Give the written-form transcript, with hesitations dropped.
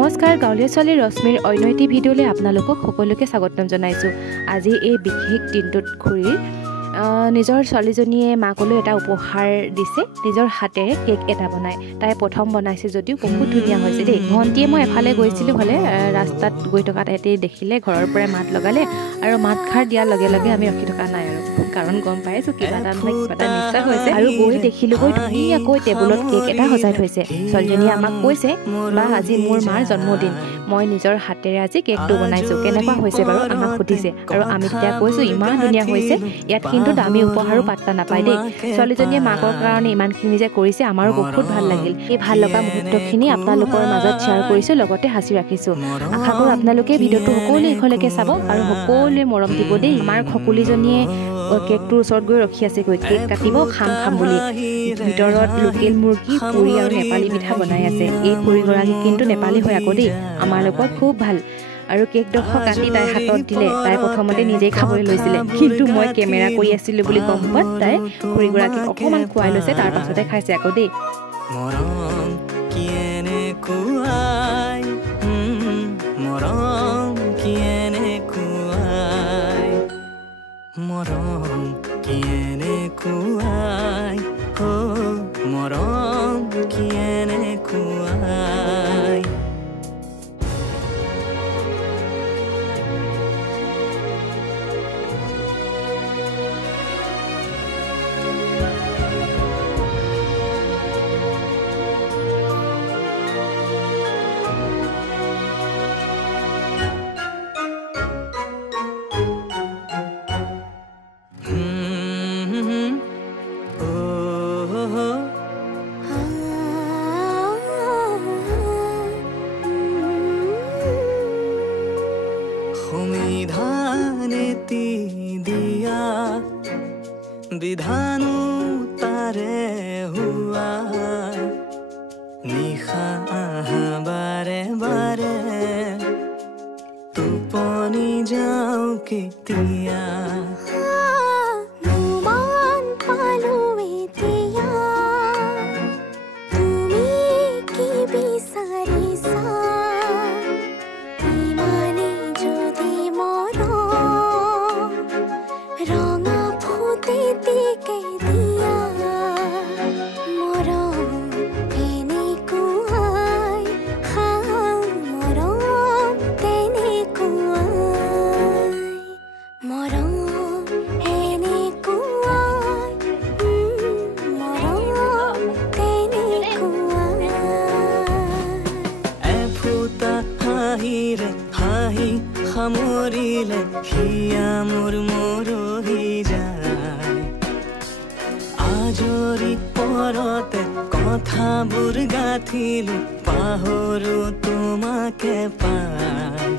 নমস্কাৰ গাঁৱলীয়া ছোৱালী ৰশ্মিৰ অন্য ভিডিঅ'লৈ আপোনালোকক সকলোকে স্বাগতম জনাইছোঁ। আজি এই বিশেষ দিনটোত খুৰীৰ নিজৰ ছোৱালীজনীয়ে মাকলৈ এটা উপহাৰ দিছে। নিজৰ হাতেৰে কেক এটা বনাই তাই প্ৰথম বনাইছে যদিও বহুত ধুনীয়া হৈছে দেই। ভণ্টিয়ে মই এফালে গৈছিলোঁ হ'লে ৰাস্তাত গৈ থকা তাইতে দেখিলে ঘৰৰ পৰাই মাত লগালে আৰু মাত খাৰ দিয়াৰ লগে লগে আমি ৰখি থকা নাই আৰু কাৰণ গম পাইছোঁ কিবা এটা নিশ্চয় হৈছে। আৰু গৈ দেখিলোগৈ ধুনীয়াকৈ টেবুলত কেক এটা সজাই থৈছে। ছোৱালীজনীয়ে আমাক কৈছে বা আজি মোৰ মাৰ জন্মদিন, মই নিজৰ হাতেৰে আজি কেকটো বনাইছোঁ, কেনেকুৱা হৈছে বাৰু আমাক সুধিছে। আৰু আমি তেতিয়া কৈছোঁ ইমান ধুনীয়া হৈছে, ইয়াত কিন্তু দামী উপহাৰো পাত্তা নাপায় দেই। ছোৱালীজনীয়ে মাকৰ কাৰণে ইমানখিনি যে কৰিছে আমাৰো বহুত ভাল লাগিল। এই ভাল লগা মুহূৰ্তখিনি আপোনালোকৰ মাজত শ্বেয়াৰ কৰিছোঁ, লগতে সাঁচি ৰাখিছোঁ। আশা কৰোঁ আপোনালোকে ভিডিঅ'টো সকলোৱে শেষলৈকে চাব আৰু সকলোৱে মৰম দিব দেই। আমাৰ খকুলীজনীয়ে কেকটোৰ ওচৰত গৈ ৰখি আছে, গৈ কেক কাটিব খাম বুলি। ভিতৰত লোকেল মুৰ্গী, পুৰি আৰু নেপালী পিঠা বনাই আছে। এই খুৰীগৰাকী কিন্তু নেপালী হয় আকৌ দেই, আমাৰ লগত খুব ভাল। আৰু কেকডোখৰ কাটি তাই হাতত দিলে। তাই প্ৰথমতে নিজেই খাবলৈ লৈছিলে, কিন্তু মই কেমেৰা কৰি আছিলোঁ বুলি গম পোৱাত তাই খুৰীগৰাকীক অকণমান খুৱাই লৈছে, তাৰ পাছতে খাইছে আকৌ দেই। বিধানো তাৰে হুৱা নিশা আহা বাৰে বাৰে টোপনি যাওঁ কেতিয়া সামৰিলে হিয়া মোৰ মৰহি যায়। আজৰি পৰতে কথাবোৰ গাঁঠিলো, পাহৰো তোমাকে পাই।